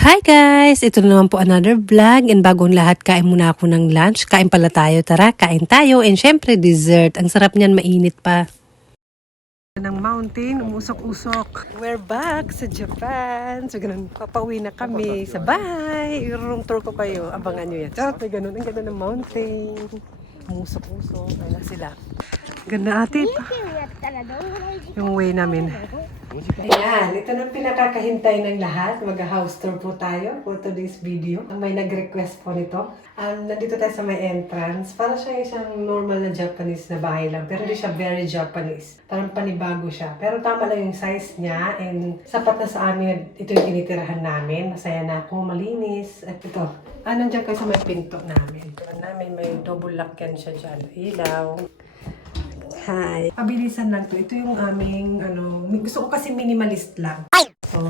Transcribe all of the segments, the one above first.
Hi guys! Ito na naman po another vlog and bagong lahat, kain muna ako ng lunch. Kain pala tayo, tara, kain tayo and syempre dessert. Ang sarap niyan, mainit pa. Ng mountain, umusok-usok. We're back sa Japan. So ganun, papauwi na kami sa bahay. I-room tour ko kayo, abangan nyo yan. Charot, ganun, ang ganda ng mountain. Umusok-usok, ayun na sila. Ganda ate. Yung way namin. Ayan, ito na pinakakahintay ng lahat. Mag-house tour po tayo for today's video. May nag-request po nito. Nandito tayo sa may entrance. Para siya isang normal na Japanese na bahay lang. Pero hindi siya very Japanese. Parang panibago siya. Pero tama lang yung size niya. And sapat na sa amin. Ito yung tinitirahan namin. Masaya na ako. Malinis. At ito. Nandiyan kayo sa may pinto namin. May double lock yan siya dyan. Ilaw. Hi. Pabilisan lang to. Ito yung aming, gusto ko kasi minimalist lang. So,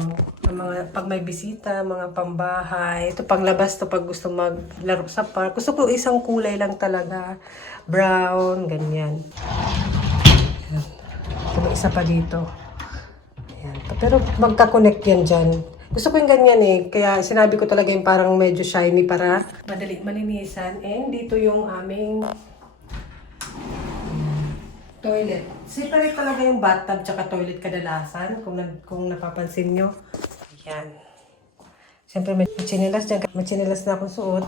pag may bisita, mga pambahay. Ito panglabas to pag gusto maglaro sa park. Gusto ko isang kulay lang talaga. Brown, ganyan. Ayan. Ito may isa pa dito. Ayan. Pero magka-connect yan dyan. Gusto ko yung ganyan eh. Kaya sinabi ko talaga yung parang medyo shiny para madali malinisan. And dito yung aming toilet. Separate talaga yung bathtub tsaka toilet kadalasan. Kung napapansin nyo. Ayan. Siyempre may tsinelas dyan. May tsinelas na akong suot.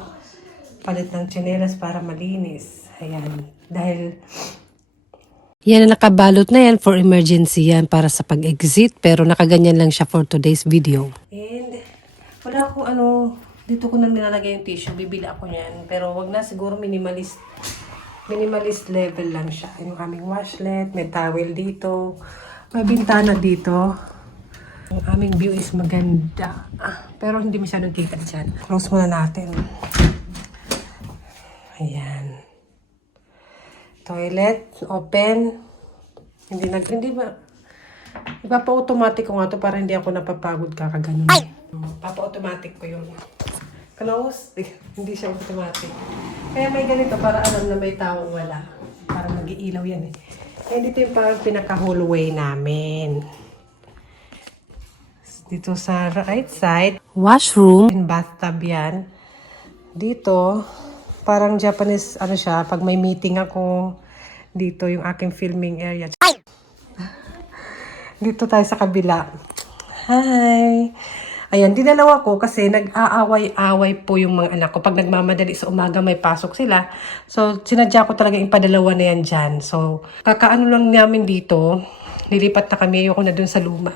Palit ng tsinelas para malinis. Ayan. Dahil yan na nakabalot na yan for emergency yan para sa pag-exit. Pero nakaganyan lang siya for today's video. And wala akong dito ko nang nilalagay yung tissue. Bibili ako yan. Pero wag na, siguro minimalist level lang siya. Yung aming washlet, may towel dito, may bintana dito. Ang aming view is maganda. Pero hindi masyadong kita dyan. Close muna natin. Ayan. Toilet, open. Hindi ba? Ipapa-automatic ko nga to para hindi ako napapagod kakaganon. Papa-automatic ko yung close. Hindi siya automatic. Kaya may ganito para alam na may tao wala. Para mag-iilaw yan eh. And dito yung parang pinaka-hallway namin. Dito sa right side, washroom and bathtub yan. Dito, parang Japanese, siya, pag may meeting ako, dito yung aking filming area. Dito tayo sa kabila. Hi! Ayan, dinalawa ko kasi nag-aaway-away po yung mga anak ko. Pag nagmamadali sa umaga, may pasok sila. So, sinadya ko talaga yung padalawa na yan dyan. So, kakaano lang namin dito, nilipat na kami. Ayoko na dun sa luma.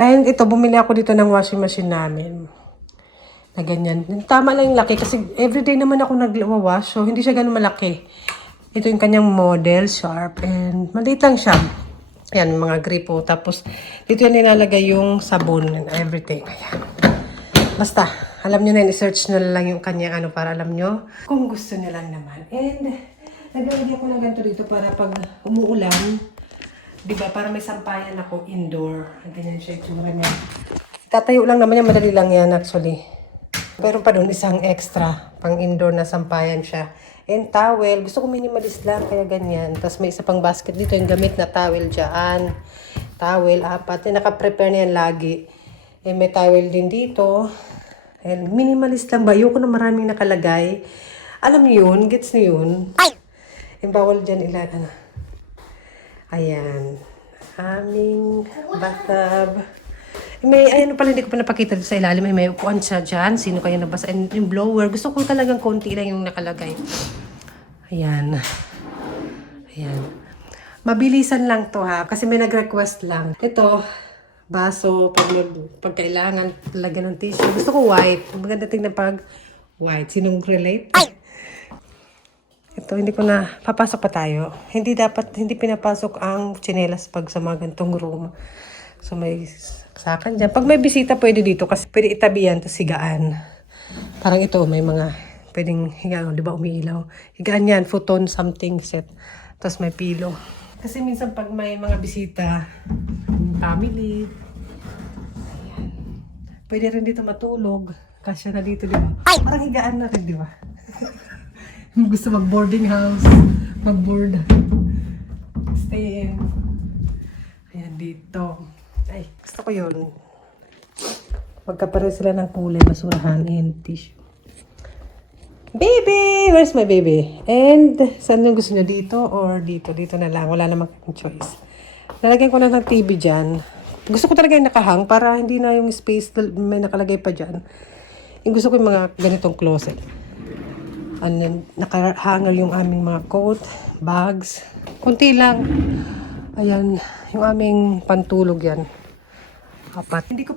Ayan, ito, bumili ako dito ng washing machine namin. Na ganyan. Tama lang yung laki kasi everyday naman ako nagwawash. So, hindi siya ganun malaki. Ito yung kanyang model, sharp. And maliit lang siya. Ayan, mga gripo. Tapos, dito yan nilalagay yung sabon and everything. Ayan. Basta, alam nyo na yun, i-search nyo lang yung kanyang para alam nyo kung gusto nyo lang naman. And, naglalagay ako ng ganito dito para pag umuulan, diba, para may sampayan ako indoor. Ganyan siya itsura niya. Tatayo lang naman yan, madali lang yan actually. Pero pa doon isang extra, pang indoor na sampayan siya. And towel, gusto ko minimalist lang, kaya ganyan. Tapos may isa pang basket dito, yung gamit na towel dyan. Towel, 4. Naka-prepare na yan lagi. And may towel din dito. And minimalist lang ba? Ayoko na maraming nakalagay. Alam niyo yun, gets niyo yun. And bawal dyan ilan. Ayan. Aming bathtub. May, pala hindi ko pa napakita dito sa ilalim. May upuan siya dyan. Sino kaya nabasa? And yung blower. Gusto ko talagang konti lang yung nakalagay. Ayan. Ayan. Mabilisan lang to ha. Kasi may nag-request lang. Ito, baso. Pag kailangan lagyan ng tissue. Gusto ko white. Maganda tingnan pag white. Sinong relate? Ito, hindi ko na. Papasok pa tayo. Hindi pinapasok ang tsinelas pag sa mga gantong room. So, may sakan dyan. Pag may bisita, pwede dito. Kasi pwede itabi yan, tapos higaan. Parang ito, may mga pwedeng higaan. Di ba, umiilaw? Higaan yan, futon, something set. Tapos may pilo. Kasi minsan pag may mga bisita, family, ayan. Pwede rin dito matulog. Kasya na dito, di ba? Parang higaan na rin, di ba? Gusto mag-boarding house, mag-board, stay in. Ayan dito. Ay, gusto Gusto ko yun. Magkapares sila ng kulay, basurahan and tissue. Baby! Where's my baby? And saan yung gusto niya? Dito or dito? Dito na lang. Wala namang choice. Nalagyan ko na ng TV dyan. Gusto ko talaga yung nakahang para hindi na yung space may nakalagay pa dyan. Yung gusto ko yung mga ganitong closet. And then, nakahangal yung aming mga coat, bags. Kunti lang. Ayan, yung aming pantulog yan. Apat. Hindi ko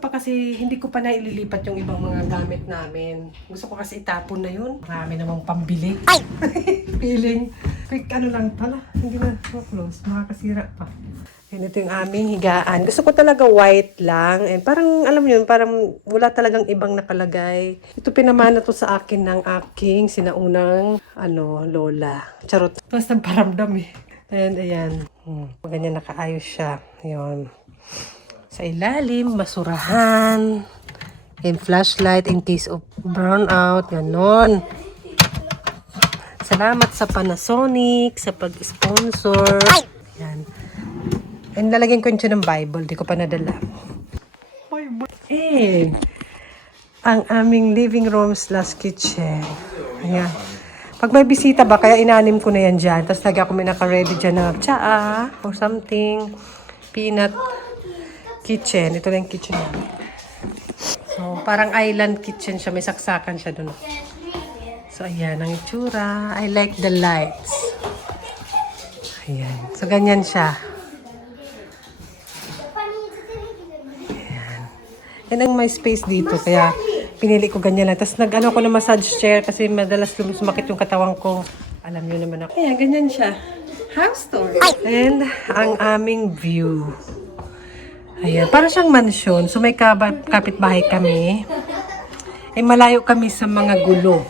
pa na ililipat yung ibang mga gamit namin. Gusto ko kasi itapon na yun. Marami namang pambili. Ay! Feeling. Quick ano lang pala. Hindi na close. Makakasira pa. Yan, ito yung aming higaan. Gusto ko talaga white lang. And parang, alam yun, parang wala talagang ibang nakalagay. Ito pinamana to sa akin ng aking sinaunang, lola. Charot. Tapos nagparamdam eh. And ayan. Ganyan nakaayos siya. Yun. Sa ilalim, basurahan. And flashlight in case of brownout. Ganon. Salamat sa Panasonic, sa pag-sponsor. Yan. And lalagyan ko yun ng Bible. Di ko pa nadala. Bible. And ang aming living room / kitchen. Ayan. Pag may bisita ba, kaya inanim ko na yan dyan. Tapos lagi ako may naka-ready dyan na tsaa or something. Peanut kitchen. Ito lang yung kitchen namin. So, parang island kitchen siya. May saksakan siya dun. So, ayan ang itsura. I like the lights. Ayan. So, ganyan siya. Ayan. Yan ang may space dito. Kaya, pinili ko ganyan lang. Tapos, nag-ano ko na massage chair kasi madalas sumakit yung katawan ko. Alam nyo naman ako. Ayan, ganyan siya. House tour. And, ang aming view. Ayan, para siyang mansyon. So, may kapitbahay kami. Malayo kami sa mga gulo.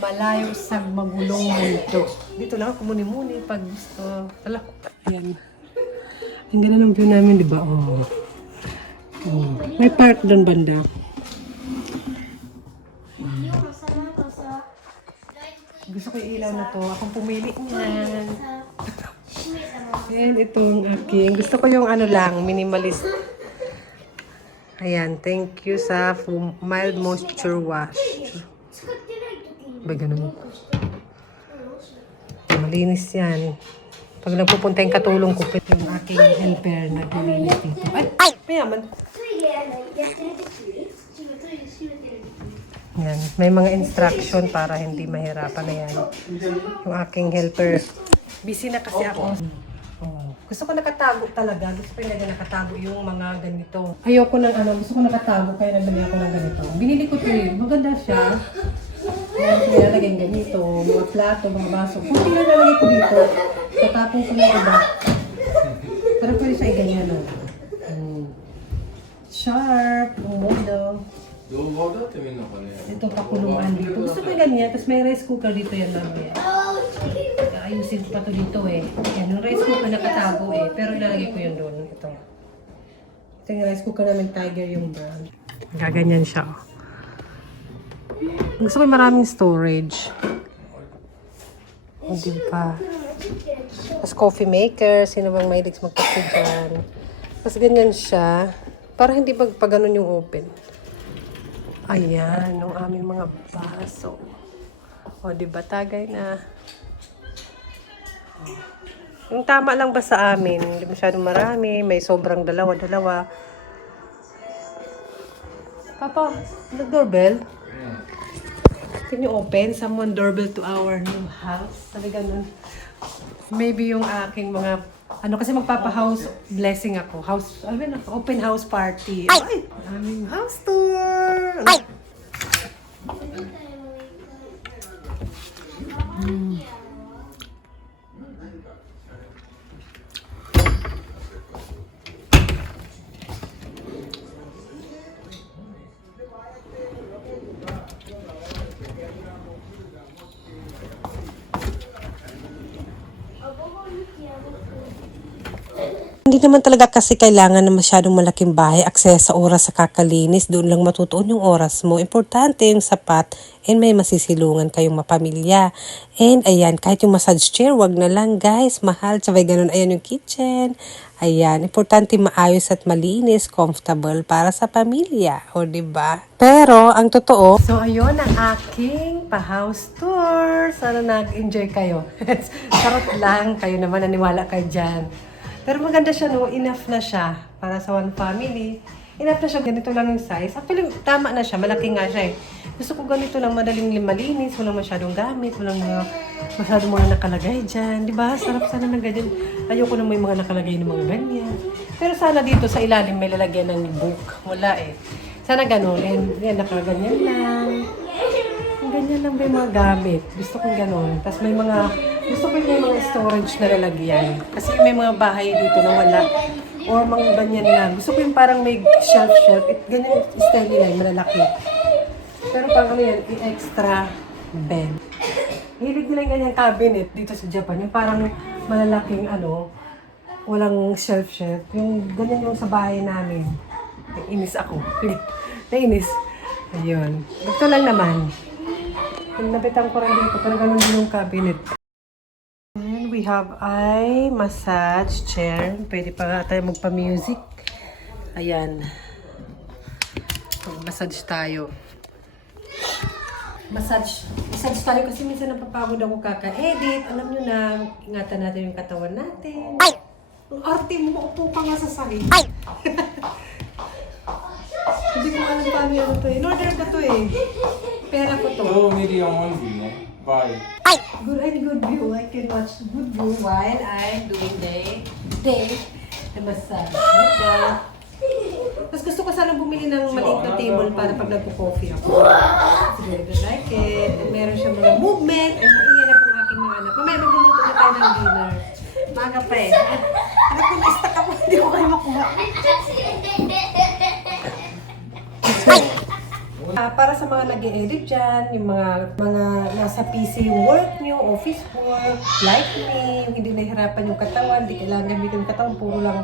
Malayo sa magulong mundo. Dito lang ako muni-muni pag gusto. Ayan. Ang ganda ng view namin, di ba? Oh. May park doon banda. Gusto ko yung ilaw na to. Akong pumili niyan. Ayan, itong aking. Gusto ko yung minimalist. Ayan, thank you sa mild moisture wash. Ba, ganun. Malinis yan. Pag nagpupunta yung katulong ko, yung aking helper naglilinis dito. Ay! Mayaman. Yan. May mga instruction para hindi mahirapan na yan. Yung aking helper. Busy na kasi ako. Gusto ko nakatago talaga. Gusto ko yung nakatago yung mga ganito. Ayoko ng gusto ko nakatago kaya nagbili ako ng ganito. Binili ko ito eh. Maganda siya. Ayan, nilalagay ganito. Mga plato, mga baso. Kung nilalagay ko dito, tatapon ko na iba. Pero pwede siya i-ganyan. Sharp, model. Ito pakulungan dito. Gusto ko ganyan. Tapos may rice cooker dito yan namin. Ayusin pa to dito eh. Yan, yung rice cooker nakatago eh. Pero ilalagay ko yun doon. Ito. Ito yung rice cooker namin, Tiger yung brand. Gaganyan siya. Gusto ko yung maraming storage. Hindi pa. Tapos coffee maker. Sino bang mahilig magkape dyan? Tapos ganyan siya. Para hindi pag ganun yung open. Ayan, yung aming mga baso. O, diba? Tagay na. Yung tama lang ba sa amin? Hindi masyadong marami. May sobrang dalawa. Papa, nag-doorbell? Can you open? Someone doorbell to our new house. Sabi ganun. Maybe yung aking mga... kasi magpapa-house blessing ako. Open house party. Ay! Aming house tour! Ay! hindi naman talaga kasi kailangan na masyadong malaking bahay, access sa oras sa kakalinis, doon lang matutuon yung oras mo. Importante yung sapat and may masisilungan kayong mapamilya. And ayan, kahit yung massage chair, wag na lang guys, mahal. Sabay ganun, ayan yung kitchen. Ayan, importante maayos at malinis, comfortable para sa pamilya, o diba? Pero ang totoo, so ayun ang aking pa-house tour. Sana nag-enjoy kayo. Sarap lang, kayo naman naniwala kayo dyan. Pero maganda siya, no? Enough na siya para sa one family. Enough na siya, ganito lang yung size. Actually, tama na siya, malaki nga siya eh. Gusto ko ganito lang, madaling malinis, walang masyadong gamit, walang masyadong mga nakalagay dyan. Diba? Sarap sana ng ganyan. Ayoko na may mga nakalagay ng mga ganyan. Pero sana dito sa ilalim may lalagyan ng book. Wala eh. Sana ganun. And yan, nakaganyan lang. Ganyan lang ba yung mga gamit. Gusto kong ganun. Tapos may mga, gusto ko yung mga storage na lalagyan. Kasi may mga bahay dito na wala. Or mga ganyan lang. Gusto ko yung parang may shelf. Ganyan yung style nila, yung malalaki. Pero parang ano yan, extra bed. Hilig nila yung ganyang cabinet dito sa Japan. Yung parang malalaking walang shelf. Yung ganyan yung sa bahay namin. Nainis ako. Nainis. Ayun. Ito lang naman. Yung nabitan ko rin dito, parang ganun din yung cabinet. And we have a massage chair. Pwede pa tayo magpa-music. Ayan. Massage tayo. Massage tayo kasi minsan napapagod ako kaka-edit. Alam nyo na, ingatan natin yung katawan natin. Ay! Ang arte mo, upo ka nga sa sahig. Ay! Hindi ko alam paano yan ito eh. In-order ka to eh. Pera ko to. Oh, maybe on one view, no? Bye. Ay! Good view. I can watch good view while I'm doing the massage. Okay. Tapos gusto ko sana bumili ng maliit na table para pag nagpo-coffee ako. Siguro I like it. And meron siya mga movement. And maingay na po ang aking mga anak. Mamaya magluluto na tayo ng dinner. Maga pa eh. Anak ko, na-stuck ako. Hindi ko kayo makuha. Para sa mga nag-e-edit dyan, yung mga nasa PC yung work nyo, office work, like me, yung hindi nahihirapan yung katawan, hindi kailangan gamitin yung katawan, puro lang,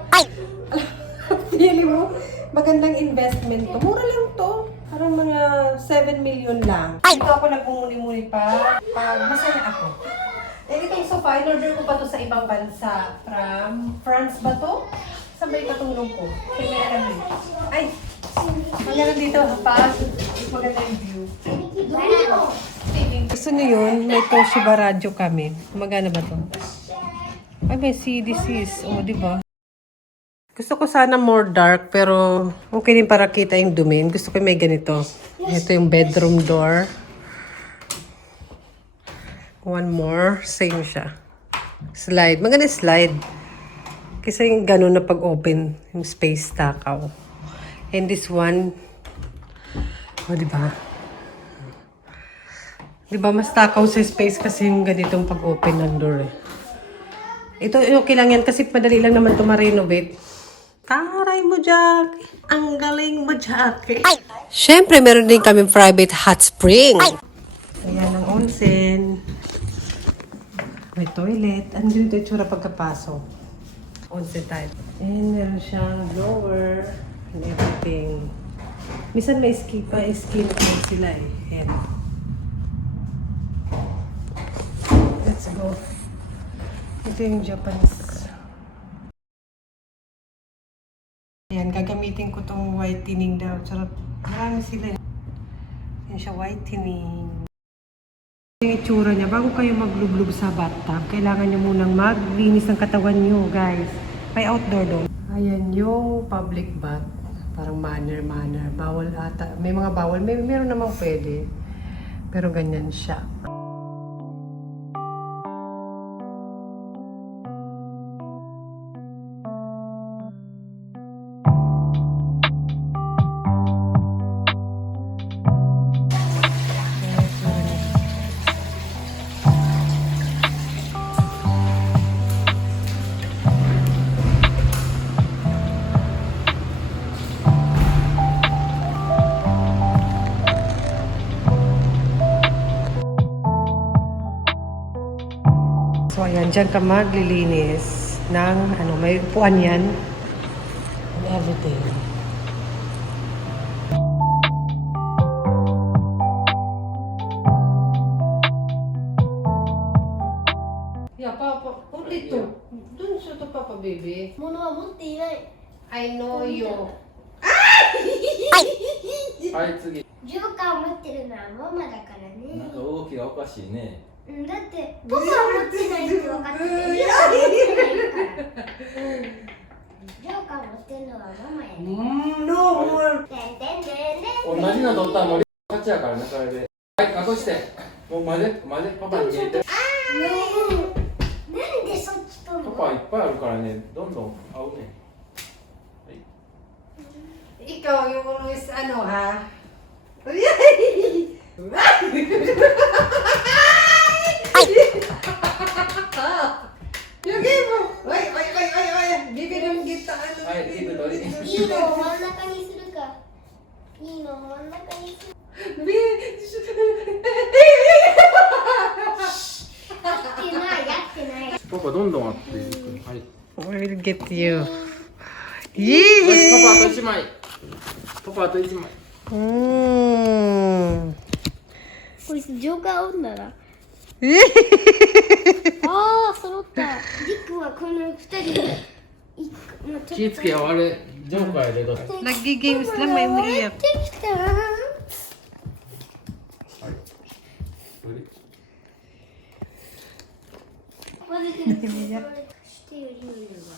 feeling mo, magandang investment to. Mura lang to. Parang mga 7 million lang. Dito ako nagmumuni-muni pa masaya ako. Eh, itong sofa, in-order ko pa to sa ibang bansa. From France ba to? Saan ba yung katulong ko? Kaya may alam din. Ay! Maganda dito, paas. Maganda yung view. Gusto nyo yun? May Toshiba radyo kami. Magana ba to? Ay, may CDCs. O, diba? Gusto ko sana more dark, pero okay din para kita yung dumi. Gusto ko may ganito. Ito yung bedroom door. One more. Same siya. Slide. Maganda slide. Kasi yung gano'n na pag-open, yung space takaw. And this one, diba? Diba mas takaw sa space kasi yung ganitong pag-open ng door eh. Ito, okay lang yan kasi madali lang naman ito ma-renovate. Taray mo, Jackie. Ang galing mo, Jackie. Siyempre, meron din kami private hot spring. Ayan ang onsen. May toilet. Ang ganito yung tsura pagkapasok. Onsen type. And meron siyang blower and everything. Minsan may skin sila eh. Ayan. Let's go. Ito yung Japanese. Ayan, gagamitin ko tong whitening daw. Sarap. Marami sila. Yan siya, whitening. Yung itsura niya, bago kayo maglublub sa bathtub, kailangan nyo munang maglinis ng katawan nyo, guys. May outdoor doon. Ayan yung public bath. Parang manner. Bawal ata. May mga bawal. Meron namang pwede. Pero ganyan siya. So, ayan, dyan ka maglilinis. ng, may upuan yan. And everything. Yeah, Papa, ulit to. Dun sa to, Papa, baby. 物は持っていない。 I know you. はい次ジョーカーを持ってるのはママだからね。なんか動きがおかしいねうんだってパパは持ってないって分かってて、ジョーカー持ってないから。ジョーカー持ってるのはママやね。No more. てんてんてんてん。同じの取ったら森勝ちやからねそれではい隠してもう混ぜパパに入れてなんでそっちとの？パパいっぱいあるからねどんどん合うね Ikaw yung always ha? Yung game mo! Ay! Bibigyan kita ano. はいリブ取りいいのを真ん中にするか。いいのを真ん中にする。やってない。パパどんどん合っていくはい We'll get you. よしパパあと1枚パパあと1枚こいつジョーカー女だ。えああ、揃った。リクはこの二人で。気ぃつけよあれジョーカーやでどうぞ Nag-games lang, may umiiyak. できた。してよりよりは。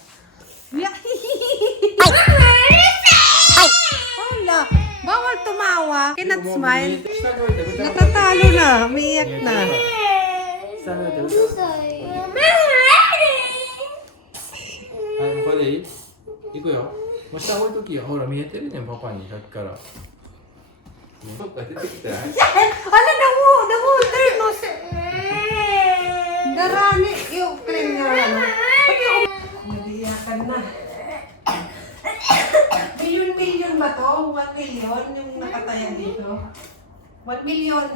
Hala, bawal tumawa. Cannot smile. 下に置いて歌う Natatalo na, umiiyak na. 下に置いてう歌るさい。うはいこれでいいいくよもう下置いときよほら見えてるねんパパにさっきからそっか出てきたよ Ala, namu-turn mo. Darani, yung cream niya. Nadiyakan na. Million ba to? 1 million yung nakatayan dito? 1 million.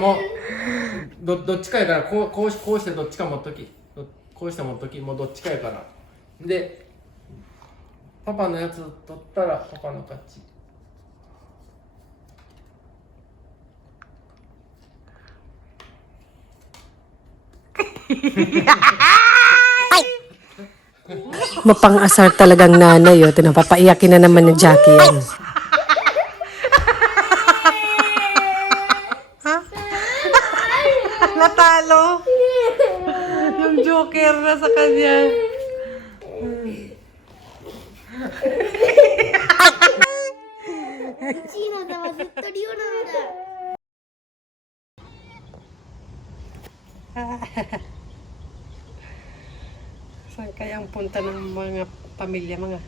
もうどっちかやからこうしてどっちか持っときこうして持っときもうどっちかやからでパパのやつ取ったらパパの勝ちMapang-asar talagang nanay, oh. Tinapapaiyakin na naman ni Jackie yan. Natalo. Yung joker na sa kanya. チーノだはずっとリオなんだ。 Saan kaya ang punta ng mga pamilya mga?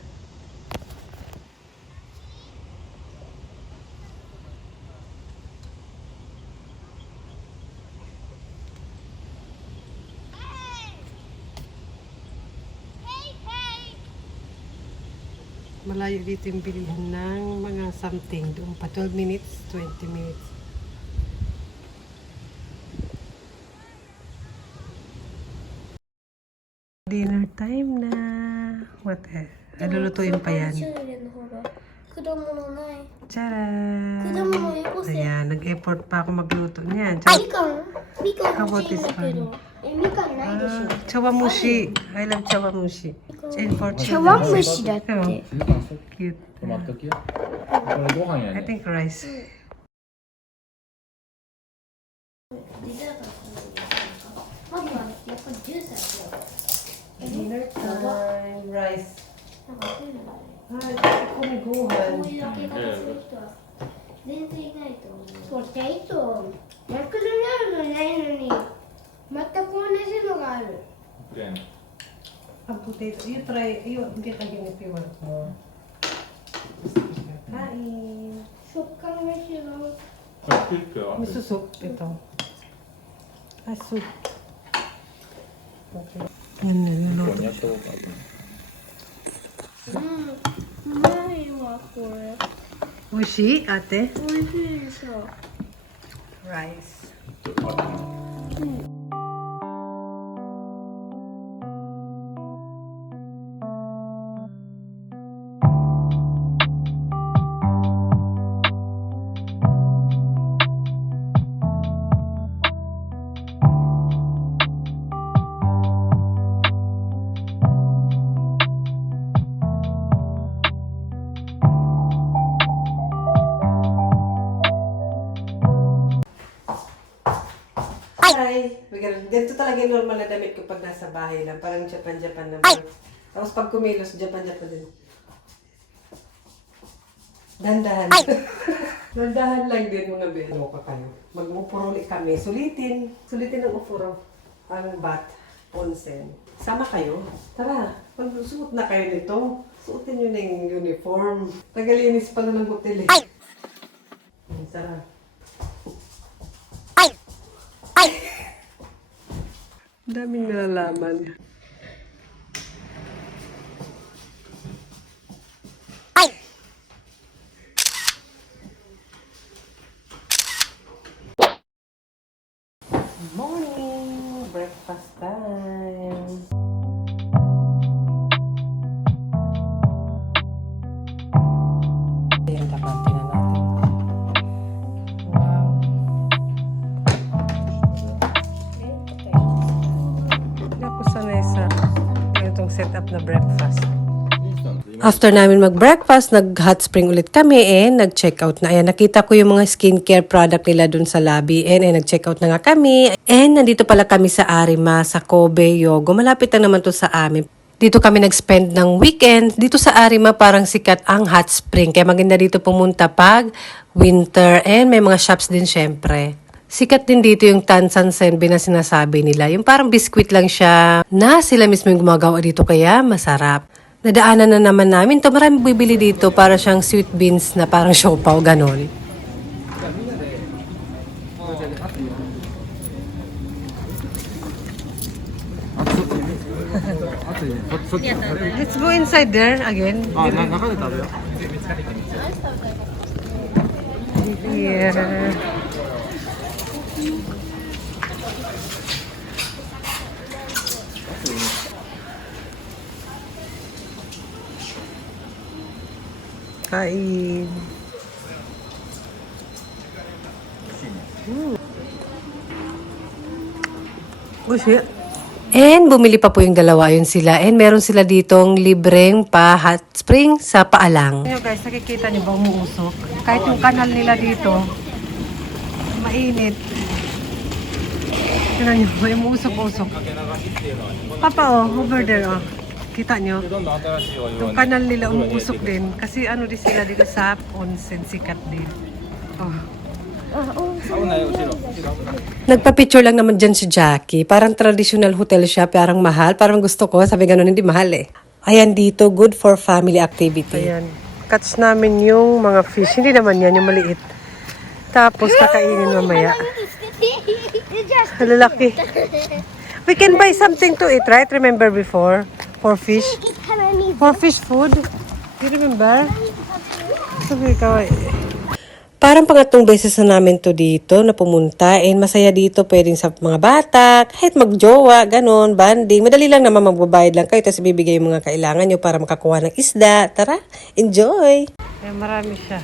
Malayo dito yung bilihan ng mga something. Doon pa 12 minutes, 20 minutes. Dinner time na. What else? Lulutuin pa yan. 果物ない。 Tcharan! 果物よこせ。 Ayan, nag-effort pa ako magluto niyan. みかんみかん欲しいんだけど。みかんないでしょ。 Chawamushi. I love chawamushi. It's in for 茶碗蒸しだって。 Cute. 待っときよこれご飯や I ね think rice. まずはやっぱりジュースやってよ。 Dinner time. Rice. なんかそういうのがね。 Ay, こういう kumiguhan. 分け方する人は全然いないと思う。ポテト。マクドナルドないのに全く同じのがある。 Ang potato. You try. You get again if you want more. Kain. 食感が違う。 Miso soup. Ito. Ah, soup. Okay. Yan, niluluto. うまいわ、これ。 Mushi, ate? 美味しいでしょ。 Rice. Hi! Ganito talaga yung normal na damit ko pag nasa bahay lang. Parang Japan-Japan naman. Tapos pag kumilos, Japan-Japan din. Dandahan. Dandahan lang din mga be. Ano ka kayo? Mag-upuro ulit kami. Sulitin. Sulitin ang upuro. Ang bath. Onsen. Sama kayo? Tara. Pag-suot na kayo nito. Suotin nyo na yung uniform. Tagalinis pala ng hotel eh. Tara. Daming nalalaman. Morning! Breakfast time! Ayan, tapatin na natin. Wow! Hindi ako sanay sa ganitong setup na breakfast. After namin mag-breakfast, nag-hot spring ulit kami and nag-check out na. Ayan, nakita ko yung mga skincare product nila dun sa lobby and nag-check out na nga kami. And nandito pala kami sa Arima, sa Kobe Yogo. Malapit lang naman to sa amin. Dito kami nag-spend ng weekend. Dito sa Arima parang sikat ang hot spring. Kaya maganda dito pumunta pag winter and may mga shops din syempre. Sikat din dito yung Tansan Senbei na sinasabi nila. Yung parang biskwit lang siya na sila mismo yung gumagawa dito kaya masarap. Nadaanan na naman namin to. Marami bibili dito para siyang sweet beans na parang siopaw, ganon. Let's go inside there again. Here. Kain. Gusto. And bumili pa po yung dalawa yun sila. And meron sila ditong libreng pa hot spring sa Paalang. Ayo guys, nakikita niyo ba umuusok? Kahit yung kanal nila dito, mainit. Tignan niyo, may umuusok-usok. Papa oh, over there oh. Kita nyo? Yung kanal nila umuusok din. Kasi ano din sila dito sa onsen, sikat din. Oh. Nagpa-picture lang naman dyan si Jackie. Parang traditional hotel siya, parang mahal. Parang gusto ko, sabi ganun, hindi mahal eh. Ayan dito, good for family activity. Ayan. Catch namin yung mga fish. Hindi naman yan, yung maliit. Tapos kakainin mamaya. Lalaki. We can buy something to eat, right? Remember before? For fish? For fish food? Do you remember? Sabi ka, parang pangatlong beses na namin to dito na pumunta and masaya dito pwedeng sa mga bata, kahit magjowa, ganon, banding. Madali lang naman magbabayad lang kayo tapos ibibigay yung mga kailangan nyo para makakuha ng isda. Tara, enjoy! Eh, marami siya.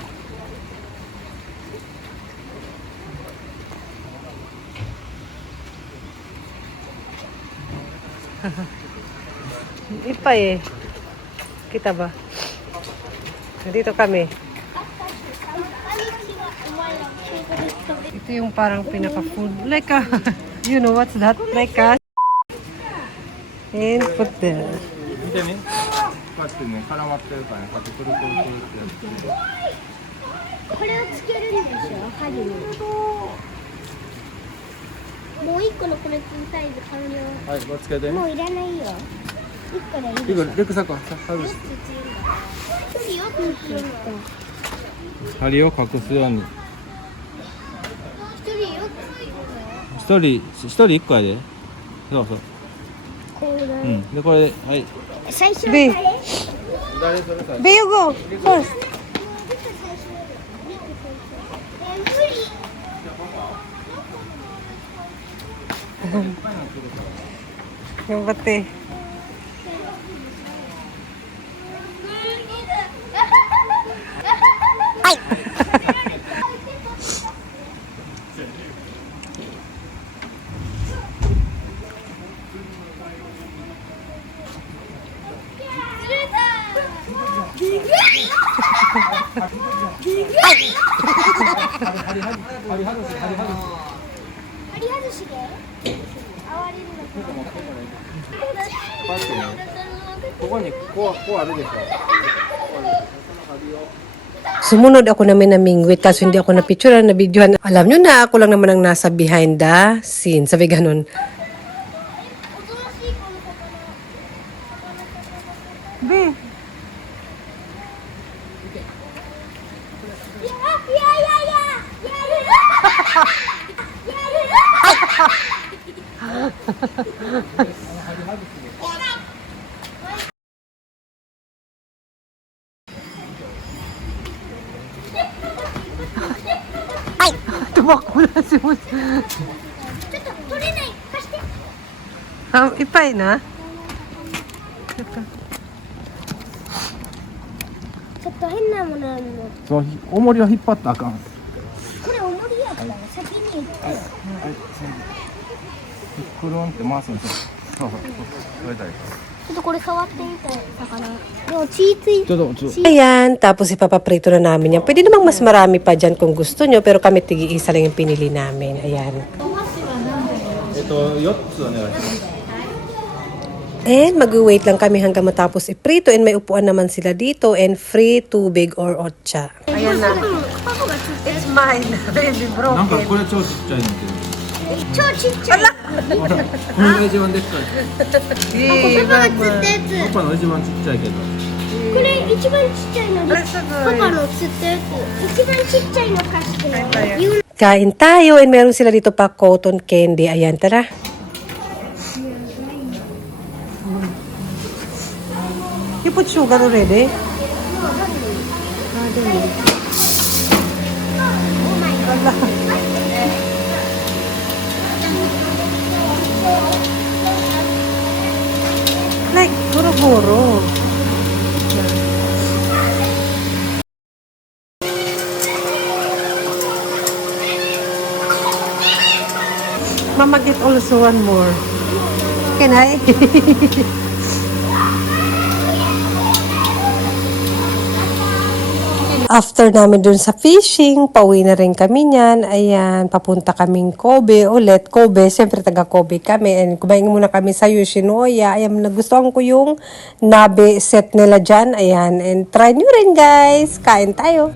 Ipa eh. Kita ba? Dito kami. Ito yung parang pinaka-food. Like a, you know what's that? Like a, and put there. 見てみこうやってね絡まってるからねこうやってくるくるくるってやってこれをつけるんでしょ、針に。もう一個のこれサイズ買うよ。はいこれつけてもういらないよ。一個でいいリュックサック外していいよ、針を隠すように。一人よ一人一個やで。そうそう。これだようん。で、これで、はい。最初は B. 誰誰それか。 B, you go. First. 頑張って。針外しで哀れるのここにこうあるでしょ。 Sumunod ako namin na mingwit kaso hindi ako na-picturean, na videohan. Alam nyo na, ako lang naman ang nasa behind the scene. Sabi ganun. おとなしい子の魚 B. いやいやいやいややるTumakbo na si Mus. ちょっと取れない貸して Ipay na? ちょっと変なものあるのそう、重りを引っ張ったらあかん。これ重りやったら先に言ってはい、くるんって回すんですよ。そうそう、取れたり。ちょっとこれ触ってみたい魚でも血ついてちょっと、Ayan, tapos ipapaprito na namin yan. Pwede namang mas marami pa dyan kung gusto nyo, pero kami tig-iisa lang yung pinili namin. Ayan. 4つお願いします。 And mag-wait lang kami hanggang matapos iprito, and may upuan naman sila dito, and free tubig or otcha. Ayan na. It's mine. Baby なんか broken. これ超ちっちゃいのけ超ちっちゃいど。これが一番でっかい。Hey, パパが釣った mama. やつパパの一番ちっちゃいけど。これ一番ちっちゃいのにあすごいパパの釣ったやつ一番ちっちゃいの貸して言う Kain tayo, and meron sila dito pa cotton candy. Ayan, tara. You put sugar already? Like, guro-guro. Mama, get also one more. Can I? After namin dun sa fishing, pauwi na rin kami niyan. Ayan, papunta kaming Kobe ulit. Kobe, siyempre taga Kobe kami. And kumain muna kami sa Yoshinoya. Ayan, nagustuhan ko yung nabe set nila dyan. Ayan, and try nyo rin guys. Kain tayo.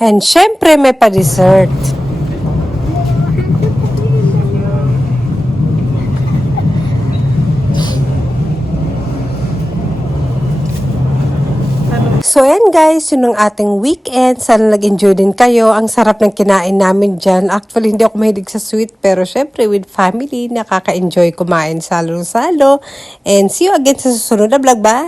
And syempre may pa-dessert. So ayan guys, yun ang ating weekend. Sana nag-enjoy din kayo. Ang sarap ng kinain namin dyan. Actually, hindi ako mahilig sa sweet. Pero syempre, with family, nakaka-enjoy kumain salo-salo. And see you again sa susunod na vlog. Bye!